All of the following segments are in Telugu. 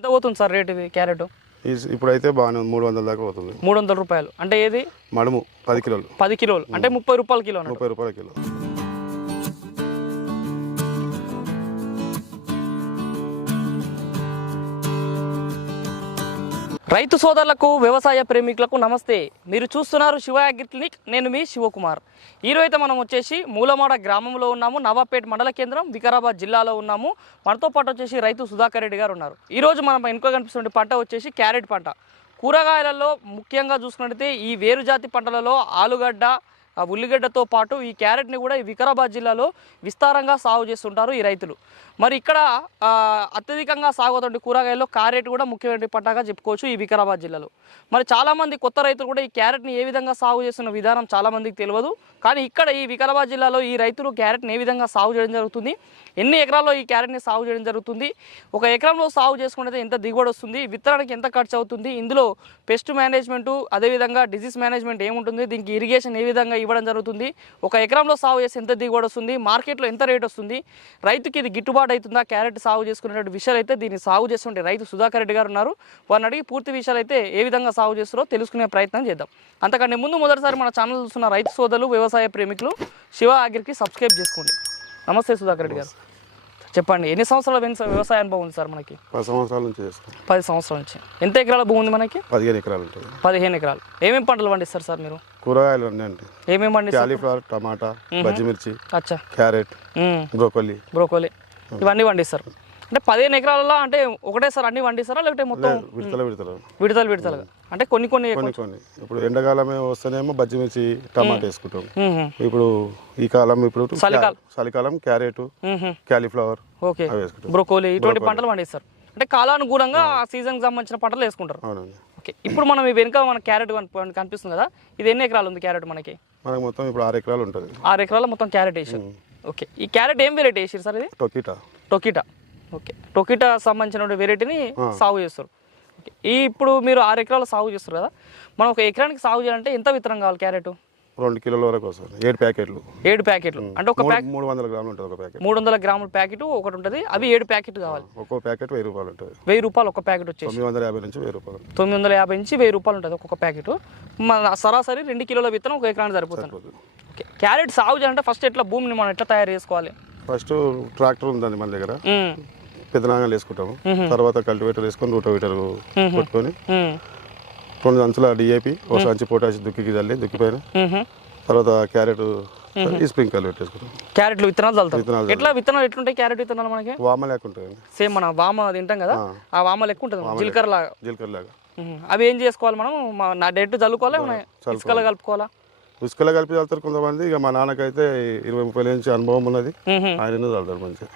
ఎంత పోతుంది సార్ రేట్ ఇది క్యారెట్? ఇప్పుడైతే బాగానే ఉంది. మూడు వందల దాకా పోతుంది. మూడు వందల రూపాయలు. అంటే ఏది? మడుము పది కిలోలు. పది కిలోలు. అంటే ముప్పై రూపాయల కిలో. ముప్పై రూపాయల కిలో. రైతు సోదరులకు వ్యవసాయ ప్రేమికులకు నమస్తే. మీరు చూస్తున్నారు శివ అగ్రి క్లినిక్. నేను మీ శివకుమార్. ఈరోజైతే మనం వచ్చేసి మూలమాడ గ్రామంలో ఉన్నాము. నవాపేట మండల కేంద్రం వికారాబాద్ జిల్లాలో ఉన్నాము. మనతో పాటు వచ్చేసి రైతు సుధాకర్ రెడ్డి గారు ఉన్నారు. ఈరోజు మనం వెనుక కనిపిస్తున్న పంట వచ్చేసి క్యారెట్ పంట. కూరగాయలలో ముఖ్యంగా చూసుకున్నట్టయితే ఈ వేరు జాతి పంటలలో ఆలుగడ్డ ఉల్లిగడ్డతో పాటు ఈ క్యారెట్ని కూడా వికారాబాద్ జిల్లాలో విస్తారంగా సాగు చేస్తుంటారు ఈ రైతులు. మరి ఇక్కడ అత్యధికంగా సాగు అవుతుంది కూరగాయల్లో క్యారెట్ కూడా ముఖ్యమైన పంటగా చెప్పుకోవచ్చు ఈ వికారాబాద్ జిల్లాలో. మరి చాలామంది కొత్త రైతులు కూడా ఈ క్యారెట్ని ఏ విధంగా సాగు చేస్తున్న విధానం చాలామందికి తెలియదు. కానీ ఇక్కడ ఈ వికారాబాద్ జిల్లాలో ఈ రైతులు క్యారెట్ని ఏ విధంగా సాగు చేయడం జరుగుతుంది ఎన్ని ఎకరాల్లో ఈ క్యారెట్ని సాగు చేయడం జరుగుతుంది ఒక ఎకరంలో సాగు చేసుకుంటే ఎంత దిగుబడి వస్తుంది విత్తనానికి ఎంత ఖర్చు అవుతుంది ఇందులో పెస్ట్ మేనేజ్మెంటు అదేవిధంగా డిసీజ్ మేనేజ్మెంట్ ఏముంటుంది దీనికి ఇరిగేషన్ ఏ విధంగా ఇవ్వడం జరుగుతుంది. ఒక ఎకరంలో సాగు చేసి ఎంత దిగుబడి వస్తుంది? మార్కెట్లో ఎంత రేట్ వస్తుంది? రైతుకి ఇది గిట్టుబాటు అవుతుందా? క్యారెట్ సాగు చేసుకునేటువంటి విషయాలు అయితే దీన్ని సాగు చేస్తుంటే రైతు సుధాకర్ రెడ్డి గారు ఉన్నారు. వారిని అడిగి పూర్తి విషయాలు అయితే ఏ విధంగా సాగు చేస్తారో తెలుసుకునే ప్రయత్నం చేద్దాం. అంతకంటే ముందు మొదటిసారి మన ఛానల్ చూస్తున్న రైతు సోదరులు వ్యవసాయ ప్రేమికులు శివ అగ్రికి సబ్స్క్రైబ్ చేసుకోండి. నమస్తే సుధాకర్ రెడ్డి గారు. చెప్పండి. ఎన్ని సంవత్సరాల వ్యవసాయ అనుభవం ఉంది సార్ మనకి? పది సంవత్సరాల నుంచి పది సంవత్సరాల నుంచి. ఎంత ఎకరాల భూమి ఉంది మనకి? పదిహేను ఎకరాలు ఉంటుంది పదిహేను ఎకరాలు. ఏమేమి పంటలు పండిస్తారు సార్ మీరు? కూరగాయలు అన్నీ అండి. ఏమేమి పండిస్తారు? క్యాలీఫ్లవర్ టమాటా పచ్చిమిర్చి అచ్చా. క్యారెట్. బ్రోకలీ. బ్రోకోలీ. ఇవన్నీ పండిస్తారు. అంటే పదిహేను ఎకరాలలో అంటే ఒకటేసారి అన్ని పండిస్తారా? లేకపోతే మొత్తం విడతల విడతలు. విడతలు విడతలుగా? అంటే కొన్ని కొన్ని కొన్ని కొన్ని. ఇప్పుడు ఎండాకాలమే వస్తేనేమో పచ్చిమిర్చి టమాటా వేసుకుంటాం. ఇప్పుడు ఈ కాలం ఇప్పుడు చలికాలం. క్యారెట్. Cauliflower okay. బ్రోకోలీ ఇటువంటి పంటలు పండిస్తారు. అంటే కాలానుగుణంగా ఆ సీజన్కి సంబంధించిన పంటలు వేసుకుంటారు. ఓకే. ఇప్పుడు మనం ఈ వెనుక మన క్యారెట్ కనిపి- కనిపిస్తుంది కదా ఇది ఎన్ని ఎకరాలు ఉంది క్యారెట్ మనకి? మనకు మొత్తం ఇప్పుడు ఆరు ఎకరాలు ఉంటుంది. ఆరు ఎకరాల మొత్తం క్యారెట్ వేసారు. ఓకే. ఈ క్యారెట్ ఏం వెరైటీ వేసారు సార్ ఇది? టొకిటా. టొకిటా. ఓకే. టొకిటా సంబంధించిన వెరైటీని సాగు చేస్తారు. ఈ ఇప్పుడు మీరు ఆరు ఎకరాలు సాగు చేస్తారు కదా మనం ఒక ఎకరానికి సాగు చేయాలంటే ఎంత విత్తనం కావాలి క్యారెట్? రెండు కిలోల వరకు వస్తుంది ఏడు ప్యాకెట్లు. ఏడు ప్యాకెట్లు. అంటే ఒక మూడు ప్యాక్ మూడు వందల గ్రాములు ఉంటుంది ఒక ప్యాకెట్. మూడు వందల గ్రాముల ప్యాకెట్ ఒకటి ఉంటుంది. అవి ఏడు ప్యాకెట్ కావాలి. ఒక్కో ప్యాకెట్ వెయ్యి రూపాయలు ఉంటుంది. వెయ్యి రూపాయలు ఒక ప్యాకెట్ వచ్చేసి. తొమ్మిది వందల యాభై నుంచి వెయ్యి రూపాయలు. తొమ్మిది వందల యాభై నుంచి వెయ్యి రూపాయలు ఉంటుంది ఒక్కొక్క ప్యాకెట్. మన సరాసరి రెండు కిలోల విత్తనం ఒక ఎకరానికి సరిపోతుంది. క్యారెట్ సాగు చేయాలంటే ఫస్ట్ ఎట్లా భూమిని మనం ఎట్లా తయారు చేసుకోవాలి? ఫస్ట్ ట్రాక్టర్ ఉందండి మన దగ్గర. పెద్దనాంగాలు వేసుకుంటాము. తర్వాత కల్టివేటర్ వేసుకొని రూటోవేటర్ కొట్టుకొని. రెండు సంచుల డిఏపి ఒక సంచి పొటాష్ దుక్కికి చల్లి దుక్కిపోయిన. తర్వాత క్యారెట్ ఈ స్ప్రింకల్ పెట్టేసుకుంటాం క్యారెట్లు విత్తనాలు చల్లుతాం విత్తనాలు ఎట్లా విత్తనాలు ఎట్లుంటాయి? క్యారెట్ విత్తనాలు మనకి? వామ లేకుంటుంది సేమ్ మన వామ తింటాం కదా? ఆ. వామ లెక్క ఉంటుంది జీలకర్ర లాగా జీలకర్ర లాగా. అవి ఏం చేసుకోవాలి మనం? నా డైరెక్ట్ చల్లుకోవాలా. ఇసుకలో కలుపుకోవాలా? ఉసుకలో కలిపి చల్లుతారు కొంతమంది. ఇక మా నాన్నకైతే ఇరవై ముప్పై నుంచి అనుభవం ఉన్నది. ఆయన చల్లుతారు మంచిగా?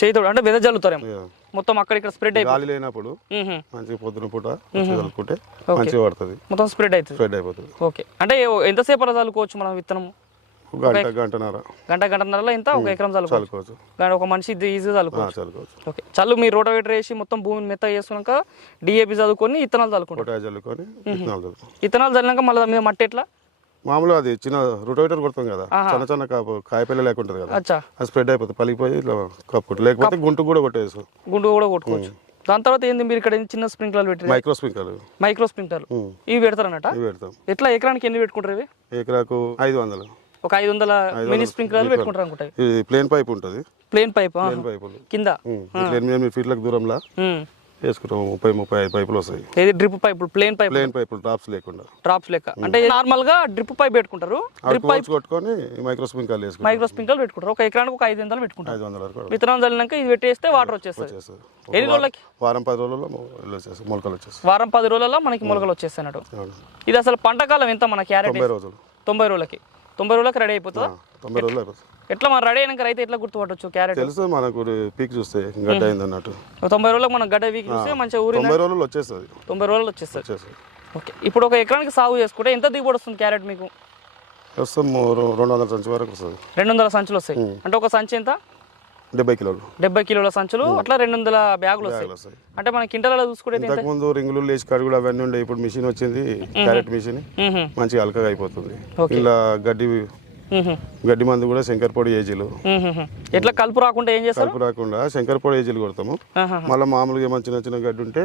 చేయితోడు అంటే వెద చల్లుతారేమో ఇక మొత్తం అక్కడ ఇక్కడ స్ప్రెడ్ అయిపోతుంది. గాలి లేనప్పుడు. మంచిగా పొద్దున పూట చల్లుకుంటే మంచిగా పడుతుంది. మొత్తం స్ప్రెడ్ అవుతుంది. స్ప్రెడ్ అయిపోతుంది. ఓకే. అంటే ఎంతసేపు అలా చల్లుకోవచ్చు మనం విత్తనం? గంట గంటన్నర. గంట గంటన్నరలో ఇంత ఒక ఎకరం చల్లుకోవచ్చు. ఒక మనిషి ఈజీగా చల్లుకోవచ్చు చల్లుకోవచ్చు. ఓకే. చల్లు మీరు రోటవేటర్ వేసి మొత్తం భూమిని మెత్త చేసుకున్నాక డిఏపి చదువుకొని ఇత్తనాలు చల్లుకుంటారు చల్లుకొని ఇత్తనాలు చల్లినాక మళ్ళీ మీద మట్టి ఎట్లా? మామూలుగా అది చిన్న రొటోవేటర్ కొడతాం కదా. చిన్న చిన్న కాపు కాయపిల్ల లేకుంటుంది కదా. అది స్ప్రెడ్ అయిపోతుంది పలిగిపోయి ఇట్లా కప్పుకుంటు. లేకపోతే గుంటు కూడా కొట్టేసు గుండు కూడా కొట్టుకోవచ్చు. దాని తర్వాత ఏంది మీరు ఇక్కడ చిన్న స్ప్రింక్లర్ పెట్టి మైక్రో స్ప్రింకర్లు మైక్రో స్ప్రింక్లర్ ఇవి పెడతారన్నట ఇవి పెడతాం. ఎట్లా ఎకరానికి ఎన్ని పెట్టుకుంటారు ఇవి? ఎకరాకు ఐదు వందలు. ఒక ఐదు వందల మినీ స్ప్రింక్లర్లు పెట్టుకుంటారు అనుకుంటాయి ప్లేన్ పైప్ ఉంటుంది. ప్లేన్ పైప్ ప్లేన్ పైపులు. కింద. ఎనిమిది ఫీట్లకు దూరంలో. వేసుకుంటాం. ముప్పై ముప్పై ఐదు పైపులు వస్తాయి. ఏది drip pipe plain pipe plain పైపులు డ్రాప్స్ లేకుండా. డ్రాప్స్ లెక్క అంటే నార్మల్గా డ్రిప్ పైప్ పెట్టుకుంటారు. అవి కోల్స్ కొట్టుకొని మైక్రో స్ప్రింకర్లు వేసుకుంటాం. మైక్రో స్ప్రింక్లర్ పెట్టుకుంటారు. ఒక ఎకరానికి ఒక ఐదు వందలు పెట్టుకుంటారు. ఐదు వందల వరకు. విత్తనం చల్లినాక ఇది పెట్టేస్తే వాటర్ వచ్చేస్తుంది వచ్చేస్తుంది ఎన్ని రోజులకి? వారం పది రోజుల్లో వచ్చేస్తాయి. మొలకలు వచ్చేస్తాయి. వారం పది రోజులలో మనకి మొలకలు వచ్చేస్తాయి అన్నట్టు. ఇది అసలు పంట కాలం ఎంత మన క్యారెట్ తొంభై రోజులు. తొంభై రోజులకి. తొంభై రోజులకి రెడీ అయిపోతుందా? తొంభై రోజులు అయిపోతుంది. ఎట్లా మన రెడీ అయినాక రైతు ఎట్లా గుర్తుపట్టవచ్చు క్యారెట్? తెలుసు మనకు పీక్ చూస్తే గడ్డ అయింది అన్నట్టు తొంభై రోజులకు మనం గడ్డ వీక్ చూస్తే మంచిగా ఊరి తొంభై రోజులు వచ్చేస్తుంది. తొంభై రోజులు వచ్చేస్తుంది. ఓకే. ఇప్పుడు ఒక ఎకరానికి సాగు చేసుకుంటే ఎంత దిగుబడి వస్తుంది క్యారెట్ మీకు? రె- రెండు వందల సంచి వరకు వస్తుంది. రెండు వందల సంచులు వస్తాయి. అంటే ఒక సంచి ఎంత? డెబ్బై కిలోలు. డెబ్బై కిలోల సంచులు అట్లా రెండు వందల బ్యాగులు వస్తాయి. అంటే మన కింటలలో చూసుకుంటే ముందు రింగులు లేచి కడుగులు అవన్నీ ఉండే. ఇప్పుడు మిషన్ వచ్చింది క్యారెట్ మిషన్. మంచిగా అలకగా అయిపోతుంది. ఇలా గడ్డి. గడ్డి మందు కూడా శంకర్పొడి ఏజీలు. ఎట్లా కలుపు రాకుండా ఏం చేస్తారు? కలుపు రాకుండా శంకర్పొడి ఏజీలు కొడతాము. మళ్ళీ మామూలుగా ఏమైనా చిన్న చిన్న గడ్డి ఉంటే.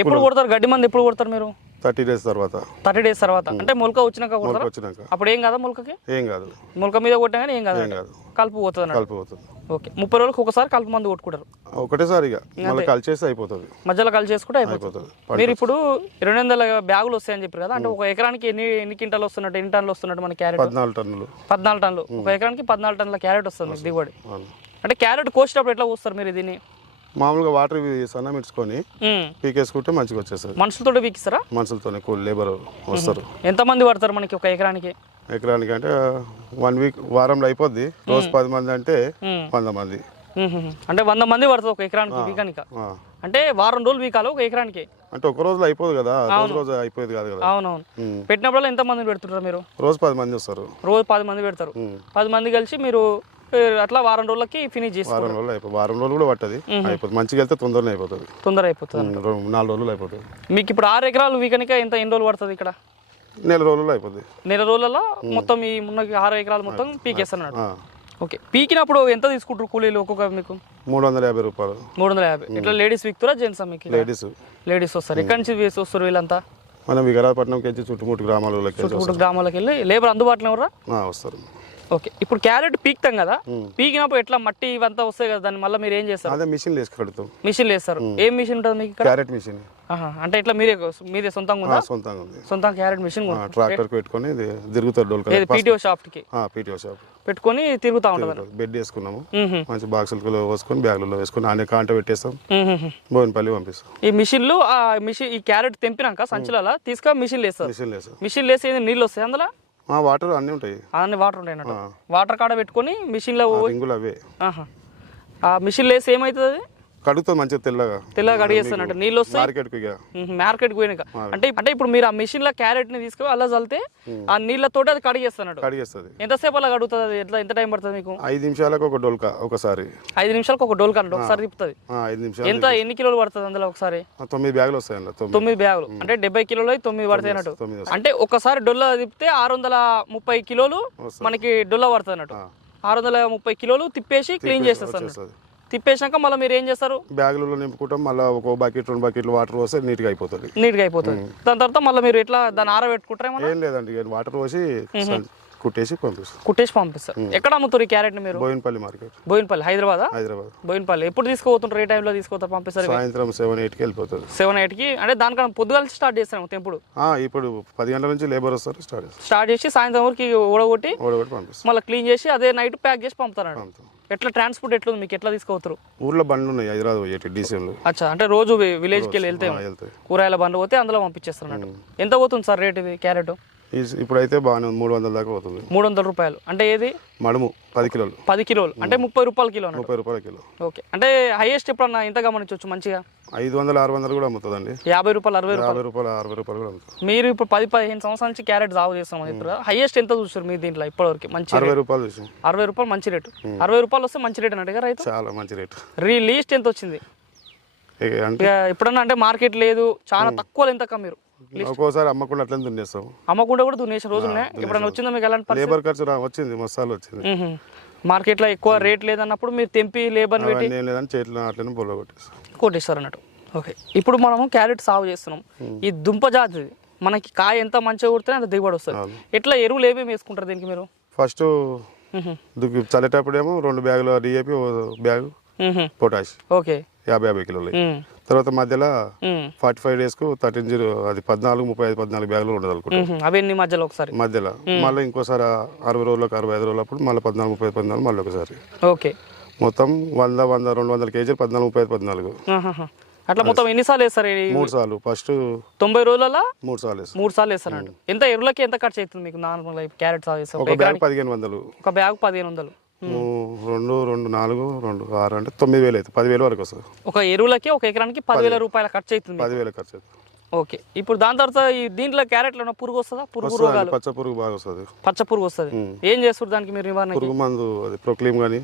ఎప్పుడు కొడతారు? గడ్డి మంది ఎప్పుడు కొడతారు మీరు? థర్టీ డేస్ తర్వాత. థర్టీ డేస్ తర్వాత. అంటే మొలక వచ్చినాక కొడతారా? వచ్చినాక. అప్పుడు ఏం కాదా మొలకకి? ఏం కాదు. మొలక మీద కొట్టినా కానీ ఏం కాదు ఏం కాదు. కలుపు పోతుంది కలుపు పోతుంది. ఓకే. ముప్పై రోజులకు ఒకసారి కలుపు మందు కొట్టుకుంటారు. ఒకటేసారి మళ్ళీ కలిసేస్తే అయిపోతుంది. మధ్యలో కలిసి చేసుకుంటే అయిపోతుంది. మీరు ఇప్పుడు రెండు వందల బ్యాగులు వస్తాయని చెప్పారు కదా అంటే ఒక ఎకరానికి ఎన్ని ఎన్ని క్వింటాలు వస్తున్నట్టు ఎన్ని టన్నులు వస్తున్నట్టు మన క్యారెట్? పద్నాలుగు టన్నులు. పద్నాలుగు టన్నులు. ఒక ఎకరానికి పద్నాలుగు టన్నుల క్యారెట్ వస్తుంది దిగుబడి. అంటే క్యారెట్ కోసేటప్పుడు ఎట్లా కోస్తారు మీరు దీన్ని? మామూలుగా వాటర్ సన్నం ఇచ్చుకొని. పీకేసుకుంటే మంచిగా వచ్చేస్తుంది. మనుషులతో వీకిస్తారా మనుషులతోనే కూలి లేబర్ వస్తారు. ఎంతమంది పడతారు మనకి ఒక ఎకరానికి? ఎకరానికి అంటే వన్ వీక్ వారంలో అయిపోద్ది. రోజు పది మంది అంటే. వంద మంది. అంటే వంద మంది పడుతుంది ఒక ఎకరానికి. అంటే వారం రోజులు వీకాలి ఒక ఎకరానికి? అంటే ఒక రోజులో అయిపోదు కదా రోజు రోజు అయిపోయేది కాదు కదా. అవునవును. మ్మ్. పెట్టినప్పుడల్లా ఎంత మందిని పెడుతుంటారు మీరు? రోజు పది మంది వస్తారు. రోజు పది మంది పెడతారు. పది మంది కలిసి మీరు అట్లా వారం రోజులకి ఫినిష్ చేస్తారు వారం రోజులు అయిపోతుంది వారం రోజులు కూడా పట్టది. అయిపోతుంది. మంచిగా వెళ్తే తొందరనే అయిపోతుంది. తొందర అయిపోతుంది నాలుగు రోజులు అయిపోతుంది. మీకు ఇప్పుడు ఆరు ఎకరాలు వీకనిక ఎంత ఎన్ని రోజులు పడుతుంది ఇక్కడ? నెల రోజుల్లో అయిపోతుంది నెల రోజులలో మొత్తం ఈ ఉన్న ఆరు ఎకరాలు మొత్తం పీకేస్తున్నాడు. ఓకే. పీకినప్పుడు ఎంత తీసుకుంటారు కూలీలు ఒక్కొక్క మీకు? మూడు వందల యాభై రూపాయలు. మూడు వందల యాభై ఇట్లా లేడీస్ వీక్తురా జెంట్స్ మీకు లేడీస్. లేడీస్ వస్తారు. ఎక్కడి నుంచి వేసి వస్తారు వీళ్ళంతా? మనం వికారాపట్నంకి వచ్చి చుట్టుముట్టు గ్రామాలకి వెళ్ళి చుట్టుముట్టు గ్రామాలకు వెళ్ళి లేబర్ అందుబాటులో ఎవరా వస్తారు. ఓకే. ఇప్పుడు క్యారెట్ పీకుతాం కదా పీకినప్పుడు ఎట్లా మట్టి ఇవంతా వస్తాయి కదా దాన్ని మళ్ళీ మీరు ఏం చేస్తారు? అదే మిషన్ వేసి కడుతాం మిషన్లు వేస్తారు. ఏం మిషన్ ఉంటుంది మీకు క్యారెట్ మిషన్. అంటే ఇట్లా మీరే మీదే సొంతంగా ఉందా? సొంతంగా ఉంది. సొంతంగా క్యారెట్ మిషన్ ఆ, ట్రాక్టర్కి పెట్టుకొని ఇది తిరుగుతారు పీటీఓ షాప్కి? PTO shop. పెట్టుకొని తిరుగుతూ ఉంటుంది? బెడ్ వేసుకున్నాము. మంచి బాక్సులలో పోసుకొని బ్యాగులలో వేసుకొని అనే కాంట పెట్టేస్తాం. బోయినపల్లి పంపిస్తాం. ఈ మిషన్లు ఆ మిషన్ ఈ క్యారెట్ తెంపినాక సంచులలో తీసుకొని మిషన్లు వేస్తారు. మిషన్ వేస్తాం మిషన్లు వేసి ఏది? నీళ్ళు వస్తాయి అందులో? వాటర్ అన్నీ ఉంటాయి. అన్ని వాటర్ ఉంటాయి అన్నట్టు. వాటర్ కాడ పెట్టుకొని మిషన్లో రింగులు అవే. ఆహా. ఆ మిషన్లు వేసి ఏమవుతుంది కడుగుతుంది మంచిగా తెల్లగా. తెల్లగా కడిగేస్తున్నట్టు నీళ్ళు వస్తాయి? మార్కెట్కి ఇక. మార్కెట్కి పోయినాక. అంటే అంటే ఇప్పుడు మీరు ఆ మిషన్లో క్యారెట్ని తీసుకొని అలా చల్లితే ఆ నీళ్ళతోటి అది కడిగేస్తున్నట్టు కడిగేస్తుంది. ఎంతసేపు అలా కడుగుతుంది అది? ఎట్లా ఎంత టైం పడుతుంది మీకు? ఐదు నిమిషాలకు ఒక డోల్కా ఒకసారి. ఐదు నిమిషాలకు ఒక డోల్ కరెంట్ ఒకసారి తిప్పుతుంది. ఆ, ఐదు నిమిషాలు ఎంత ఎన్ని కిలోలు పడుతుంది అందులో ఒకసారి? తొమ్మిది బ్యాగులు వస్తాయి తొమ్మిది. బ్యాగులు. అంటే డెబ్బై కిలోలు తొమ్మిది పడతాయి అన్నట్టు. అంటే ఒకసారి డొల్ల తిప్పితే ఆరు వందల ముప్పై కిలోలు మనకి డొల్ల పడుతుంది అన్నట్టు. ఆరు వందల ముప్పై కిలోలు తిప్పేసి క్లీన్ చేసేస్తాను. వస్తుంది తిప్పేసినాక మళ్ళీ మీరు ఏం చేస్తారు? బ్యాగులలో నింపుకుంటాం మళ్ళీ ఒక బకెట్ రెండు బకెట్లు వాటర్ పోస్తే నీట్గా అయిపోతుంది. నీట్గా అయిపోతుంది. దాని తర్వాత మళ్ళీ మీరు ఎట్లా దాన్ని ఆరబెట్టుకుంటారేమో ఏం లేదండి ఇక వాటర్ పోసి కుట్టేసి పంపిస్తాం. కుట్టేసి పంపిస్తారు. ఎక్కడ అమ్ముతారు ఈ క్యారెట్ మీరు? బోయినపల్లి మార్కెట్. బోయినపల్లి హైదరాబాదా? హైదరాబాద్. బోయినపల్లి. ఎప్పుడు తీసుకుపోతుంటారు ఏ టైంలో తీసుకుపోతారు పంపిస్తారు? సాయంత్రం సెవెన్ ఎయిట్కి వెళ్ళిపోతుంది. సెవెన్ ఎయిట్కి అంటే దానికన్నా పొద్దుగాల స్టార్ట్ చేస్తాను ఆ, ఇప్పుడు పది గంటల నుంచి లేబర్ వస్తారు స్టార్ట్ స్టార్ట్ చేసి సాయంత్రం వరకు ఓడగొట్టి ఓడగొట్టి పంపిస్తాం మళ్ళీ క్లీన్ చేసి అదే నైట్ ప్యాక్ చేసి పంపుతారు పంపుతాం. ఎట్లా ట్రాన్స్పోర్ట్ ఎట్లా మీకు ఎట్లా తీసుకుపోతారు? ఊర్లో బండ్లు ఉన్నాయి హైదరాబాద్ పోయేటి డీసీఎంలు అచ్చా అంటే రోజు విలేజ్కి వెళ్ళి వెళ్తే కూరగాయల బండ్లు పోతే అందులో పంపించేస్తారు అన్నట్టు ఎంత పోతుంది సార్ రేట్ ఇది క్యారెట్? ఇప్పుడైతే బాగానే మూడు వందల దాకా పోతుంది. మూడు వందల రూపాయలు. అంటే ఏది? మడుము. పది కిలోలు. పది కిలోలు. అంటే ముప్పై రూపాయల కిలో ముప్పై రూపాయల కిలో. ఓకే. అంటే హైయెస్ట్ ఎప్పుడన్నా ఎంత గమనించవచ్చు మంచిగా? ఐదు వందలు ఆరు వందలు కూడా అమ్ముతుందండి. యాభై రూపాయలు అరవై రూపాయలు. యాభై రూపాయలు అరవై రూపాయలు కూడా అమ్ముతుంది మీరు ఇప్పుడు పది పదిహేను సంవత్సరాల నుంచి క్యారెట్ సాగు చేస్తాం ఇప్పుడు హైయెస్ట్ ఎంత చూస్తారు మీ దీంట్లో ఇప్పటివరకు? మంచి అరవై రూపాయలు చూసాం. అరవై రూపాయలు మంచి రేటు. అరవై రూపాయలు వస్తే మంచి రేట్ అన్నట్టుగా రైతు? చాలా మంచి రేటు. రీ లీస్ట్ ఎంత వచ్చింది? అంటే ఎప్పుడన్నా అంటే మార్కెట్ లేదు చాలా తక్కువ ఎంత మీరు ఒక్కోసారి అమ్మకుండా అట్లనే దున్నేస్తాం. అమ్మకుండా కూడా దున్నేసిన రోజులునే ఎప్పుడన్నా వచ్చిందా మీకు ఎలాంటి లేబర్ ఖర్చు వచ్చింది మసాలు వచ్చింది. మ్మ్. మార్కెట్లో ఎక్కువ రేట్ లేదన్నప్పుడు మీరు తెంపి లేబర్ని పెట్టి లేదని చేతిలో అట్లనే బొల్ల కొట్టేస్తాం. కొట్టేస్తారు అన్నట్టు ఓకే. ఇప్పుడు మనము క్యారెట్ సాగు చేస్తున్నాం. ఈ దుంప జాతి మనకి కాయ ఎంత మంచిగా కుడితే అంత దిగుబడి వస్తుంది. ఎట్లా ఎరువులు ఏమేమి వేసుకుంటారు దీనికి మీరు? ఫస్ట్ చల్లేటప్పుడేమో రెండు బ్యాగులు డిఏపి బ్యాగు. Potash okay. యాభై యాభై కిలోలు. తర్వాత మధ్యలో. ఫార్టీ ఫైవ్ డేస్కు థర్టీన్ జీరో అది పద్నాలుగు ముప్పై ఐదు పద్నాలుగు బ్యాగులు ఉండదు అనుకుంటా. అవన్నీ మధ్యలో ఒకసారి? మధ్యలో. మళ్ళీ ఇంకోసారి అరవై రోజులకు అరవై ఐదు రోజులప్పుడు మళ్ళీ పద్నాలుగు ముప్పై పద్నాలుగు మళ్ళీ ఒకసారి. ఓకే. మొత్తం వంద వంద రెండు వందల కేజీలు పద్నాలుగు ముప్పై ఐదు పద్నాలుగు. అట్లా మొత్తం ఎన్నిసార్లు వేస్తారు మూడు సార్లు. ఫస్ట్ తొంభై రోజులలో? మూడు సార్లు మూడు సార్లు వేస్తారంట. ఎంత ఎరువులకి ఎంత ఖర్చు అవుతుంది మీకు నార్మల్ క్యారెట్ సాగు చేస్తే ఒక బ్యాగ్? పదిహేను వందలు. ఒక బ్యాగ్ పదిహేను వందలు. రెండు రెండు నాలుగు రెండు ఆరు అంటే తొమ్మిది వేలు అవుతుంది. పదివేలు వరకు వస్తుంది. ఒక ఎరువులకి ఒక ఎకరానికి పదివేల. రూపాయల ఖర్చు అవుతుంది. పదివేల ఖర్చు అవుతుంది ఓకే. ఇప్పుడు దాని తర్వాత ఈ దీంట్లో క్యారెట్లో ఉన్న పురుగు వస్తుందా? పురుగు రోగాలు. పచ్చ పురుగు బాగా వస్తుంది. పచ్చ పురుగు వస్తుంది. ఏం చేస్తారు దానికి మీరు నివారణకి? పురుగు మందు అది ప్రొక్లీమ్ కానీ.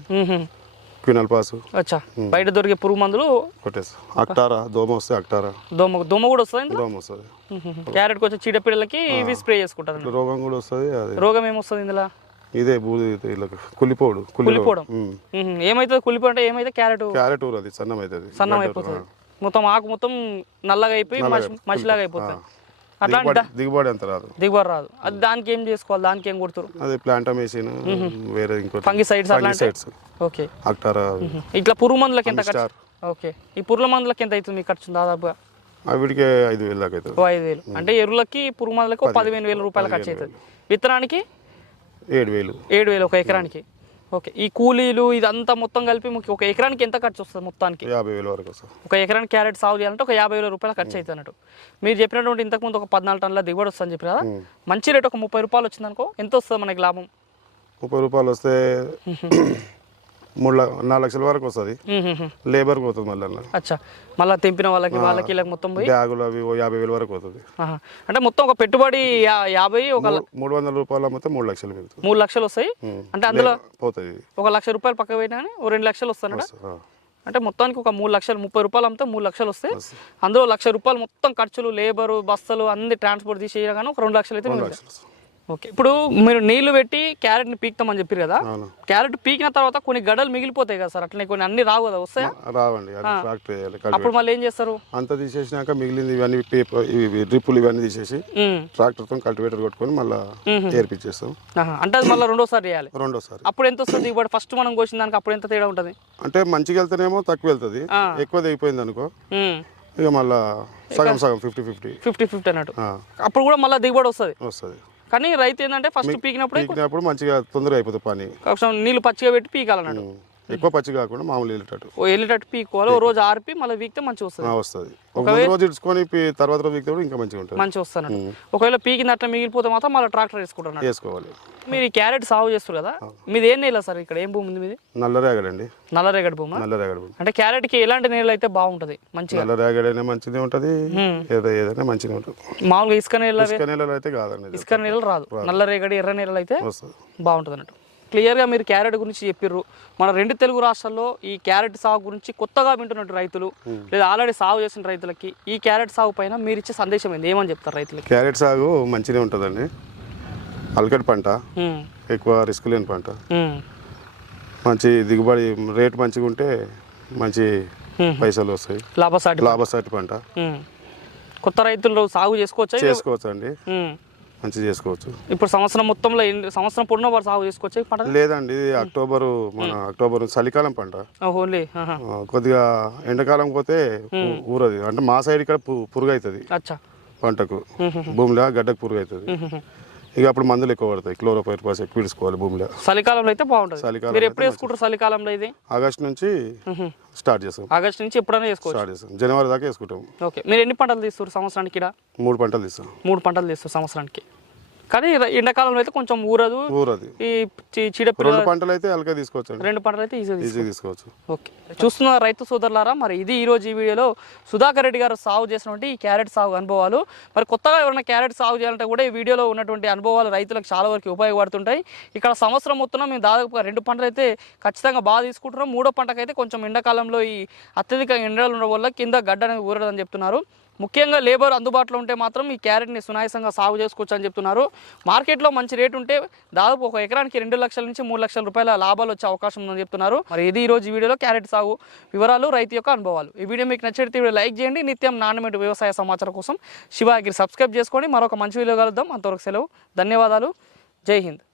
క్వినల్ పాసు. అచ్చా. బయట దొరికే పురుగు మందులు కొట్టేస్తాం. అక్టారా దోమ వస్తే అక్టారా. దోమ దోమ కూడా వస్తుంది దోమ వస్తుంది. క్యారెట్కి వచ్చే చీడపీడలకి ఇవి స్ప్రే చేసుకుంటారు రోగం కూడా వస్తుంది రోగం ఏమొస్తుంది ఇందులో? ఇదే బూది ఇలా కుళ్ళిపోవడం. మ్మ్. ఏమైతుంది కుళ్ళిపోయి అంటే ఏమైతే క్యారెట్? క్యారెట్ ఊరది సన్నం అవుతుంది సన్నం అయిపోతుంది. మొత్తం ఆకు మొత్తం నల్లగా అయిపోయి మసి మసిలాగా అయిపోతుంది అట్లా దిగుబడి అంత రాదు. దిగుబడి రాదు. అది దానికి ఏం చేసుకోవాలి? దానికి ఏం కొడుతారు? అది ప్లాంటమేసిన్ వేరే ఇంకోటి. Fungicides fungicides. ఓకే. అక్టారా. ఇట్లా పురుగు మందులకి ఎంత ఖర్చు? ఓకే. ఈ పురుగుల మందులకి ఎంత అవుతుంది మీ ఖర్చు దాదాపుగా? వీటికి ఐదు వేలు దాకా అవుతుంది. ఐదు వేలు. అంటే ఎరువులకి పురుగు మందులకి పదిహేను వేల రూపాయలు ఖర్చు అవుతుంది. విత్తనానికి? ఏడు వేలు ఏడు వేలు ఒక ఎకరానికి. ఓకే ఈ కూలీలు ఇదంతా మొత్తం కలిపి మీకు ఒక ఎకరానికి ఎంత ఖర్చు వస్తుంది మొత్తానికి? యాభై వేల వరకు ఒక ఎకరానికి క్యారెట్ సాగు చేయాలంటే ఒక యాభై వేల రూపాయలు ఖర్చు అవుతుంది అన్నట్టు. మీరు చెప్పినటువంటి ఇంతకుముందు ఒక పద్నాలుగు టన్నుల దిగుబడి వస్తుందని చెప్పి కదా మంచి రేట్ ఒక ముప్పై రూపాయలు వచ్చిందనుకో ఎంత వస్తుంది మనకి లాభం? ముప్పై రూపాయలు వస్తే మూడు నాలుగు లక్షల వరకు వస్తుంది. లేబర్ పోతుంది మళ్ళీ అచ్చా. మళ్ళీ తెంపిన వాళ్ళకి వాళ్ళకి వీళ్ళకి మొత్తం పోయి? బ్యాగులు అవి ఓ యాభై వేల వరకు ఆహా. అంటే మొత్తం ఒక పెట్టుబడి యాభై ఒక మూడు- వందల రూపాయలు మొత్తం మూడు లక్షలు పెడుతుంది మూడు లక్షలు వస్తాయి? అంటే అందులో పోతుంది. ఒక లక్ష రూపాయలు పక్క పోయినా ఓ రెండు లక్షలు. ఆ. అంటే మొత్తానికి ఒక మూడు లక్షలు ముప్పై రూపాయలు అమ్మితే మూడు లక్షలు వస్తాయి. అందులో లక్ష రూపాయలు మొత్తం ఖర్చులు లేబరు బస్తలు అన్ని ట్రాన్స్పోర్ట్ తీసి కానీ ఒక రెండు లక్షలు అయితే ఓకే. ఇప్పుడు మీరు నీళ్ళు పెట్టి క్యారెట్ని పీకుతామని చెప్పారు కదా? క్యారెట్ పీకిన తర్వాత కొన్ని గడలు మిగిలిపోతాయి కదా సార్? అట్లనే కొన్ని అన్ని రావు కదా వస్తాయా? రావండి. ట్రాక్టర్. అప్పుడు మళ్ళీ ఏం చేస్తారు? అంతా తీసేసినాక మిగిలింది ఇవన్నీ డ్రిప్పులు ఇవన్నీ తీసేసి ఉమ్. ట్రాక్టర్తో కల్టివేటర్ కొట్టుకొని మళ్ళీ ఏర్పించేస్తాం. అంటే అది మళ్ళీ రెండోసారి చేయాలి? రెండోసారి. అప్పుడు ఎంత వస్తుంది? దిగుబడి ఫస్ట్ మనం కోసిన దానికి అప్పుడు ఎంత తేడా ఉంటుంది? అంటే మంచిగా వెళ్తేనేమో తక్కువ వెళ్తుంది. ఎక్కువ దిగిపోయింది అనుకో ఇక మళ్ళా సగం సగం ఫిఫ్టీ ఫిఫ్టీ ఫిఫ్టీ ఫిఫ్టీ అన్నట్టు. అప్పుడు కూడా మళ్ళీ దిగుబడి వస్తుంది. వస్తుంది. కానీ రైతు ఏంటంటే ఫస్ట్ పీకినప్పుడు పీకినప్పుడు మంచిగా తొందరగా అయిపోతుంది పని కొంచెం నీళ్ళు పచ్చిగా పెట్టి పీకాలన్నట్టు ఉం. ఎక్కువ పచ్చి కాకుండా మామూలు వెళ్ళేటట్టు ఓ వెళ్ళేటట్టు పీకోవాలి ఓ రోజు ఆర్పి మళ్ళీ వీక్తే మంచిగా వస్తుంది. వస్తుంది. ఒక రోజు ఇడ్చుకొని తర్వాత రోజు వీక్తే కూడా ఇంకా మంచిగా ఉంటుంది. మంచిగా వస్తానట్టు ఒకవేళ పీకిన అట్లా మిగిలిపోతే మాత్రం మళ్ళీ ట్రాక్టర్ వేసుకుంటున్నాడు వేసుకోవాలి. మీరు ఈ క్యారెట్ సాగు చేస్తారు కదా మీది ఏం నేల సార్ ఇక్కడ? ఏం భూమి ఉంది మీది? నల్ల రేగడండి నల్లరేగడి భూమా? నల్ల రేగడి అంటే క్యారెట్కి ఎలాంటి నేల అయితే బాగుంటుంది? మంచిగా? నల్ల రేగడైనా మంచిదే ఉంటుంది ఏదైనా మంచిగా ఉంటుంది. మామూలుగా ఇసుక నేల ఇసుక నేలలో అయితే కాదండి. ఇసుక నేలలు రాదు. నల్లరేగడి ఎర్ర నేలలు అయితే బాగుంటుంది అన్నట్టు క్లియర్గా మీరు క్యారెట్ గురించి చెప్పిర్రు. మన రెండు తెలుగు రాష్ట్రాల్లో ఈ క్యారెట్ సాగు గురించి కొత్తగా వింటున్నట్టు రైతులు లేదా ఆల్రెడీ సాగు చేసిన రైతులకి ఈ క్యారెట్ సాగు పైన మీరు ఇచ్చే సందేశం ఏంది? ఏమని చెప్తారు రైతులకి? క్యారెట్ సాగు మంచిగా ఉంటుందండి. అలకటి పంట ఎక్కువ రిస్క్ లేని పంట. మంచి దిగుబడి రేట్ మంచిగా ఉంటే మంచి. పైసలు వస్తాయి. లాభసాటి లాభసాటి పంట. కొత్త రైతులు సాగు చేసుకోవచ్చా? చేసుకోవచ్చు అండి. మంచి చేసుకోవచ్చు. ఇప్పుడు సంవత్సరం మొత్తంలో సంవత్సరం పొడిన వారు సాగు చేసుకోవచ్చు పంట లేదండి ఇది అక్టోబర్ మన అక్టోబర్ చలికాలం పంట. ఓన్లీ కొద్దిగా ఎండాకాలం పోతే ఊరది. అంటే మా సైడ్ ఇక్కడ పురుగు అవుతుంది అచ్చా. పంటకు. భూమిలో గడ్డకు పురుగు అవుతుంది ఇక అప్పుడు మందులు ఎక్కువ పడతాయి. క్లోరోపైర్ పాస్ ఎక్కువ ఇడుచుకోవాలి భూమిలో. చలికాలంలో అయితే బాగుంటుంది. చలికాలం మీరు ఎప్పుడు వేసుకుంటారు చలికాలంలో ఇది? ఆగస్ట్ నుంచి స్టార్ట్ చేస్తాం. ఆగస్ట్ నుంచి ఎప్పుడైనా చేసుకోవచ్చు స్టార్ట్ చేస్తాం. జనవరి దాకా వేసుకుంటాం. ఓకే. మీరు ఎన్ని పంటలు తీస్తారు సంవత్సరానికి ఇక్కడ? మూడు పంటలు తీస్తాం. మూడు పంటలు తీస్తారు సంవత్సరానికి. కానీ ఎండాకాలంలో అయితే కొంచెం ఊరదు. ఊరది. ఈ చీడపిల్ల రెండు పంటలు అయితే అలకా తీసుకోవచ్చు రెండు పంటలు అయితే తీసుకోవచ్చు. ఓకే. చూస్తున్న రైతు సోదరులారా మరి ఇది ఈ రోజు ఈ వీడియోలో సుధాకర్ రెడ్డి గారు సాగు చేసినటువంటి ఈ క్యారెట్ సాగు అనుభవాలు. మరి కొత్తగా ఎవరైనా క్యారెట్ సాగు చేయాలంటే కూడా ఈ వీడియోలో ఉన్నటువంటి అనుభవాలు రైతులకు చాలా వరకు ఉపయోగపడుతుంటాయి. ఇక్కడ సంవత్సరం మొత్తం మేము దాదాపుగా రెండు పంటలు అయితే ఖచ్చితంగా బాగా తీసుకుంటున్నాం. మూడో పంటకైతే కొంచెం ఎండాకాలంలో ఈ అత్యధిక ఎండలు ఉండడం వల్ల కింద గడ్డ అనేది ఊరదని చెప్తున్నారు. ముఖ్యంగా లేబర్ అందుబాటులో ఉంటే మాత్రం ఈ క్యారెట్ని సునాయాసంగా సాగు చేసుకోవచ్చు అని చెప్తున్నారు. మార్కెట్లో మంచి రేటు ఉంటే దాదాపు ఒక ఎకరానికి రెండు లక్షల నుంచి మూడు లక్షల రూపాయల లాభాలు వచ్చే అవకాశం ఉందని చెప్తున్నారు. మరి ఇది ఈరోజు ఈ వీడియోలో క్యారెట్ సాగు వివరాలు రైతు యొక్క అనుభవాలు. ఈ వీడియో మీకు నచ్చితే వీడియో లైక్ చేయండి. నిత్యం నాణ్యమైన వ్యవసాయ సమాచారం కోసం శివాగిరి సబ్స్క్రైబ్ చేసుకోండి మరొక మంచి వీడియో కలుద్దాం. అంతవరకు సెలవు. ధన్యవాదాలు. జై హింద్.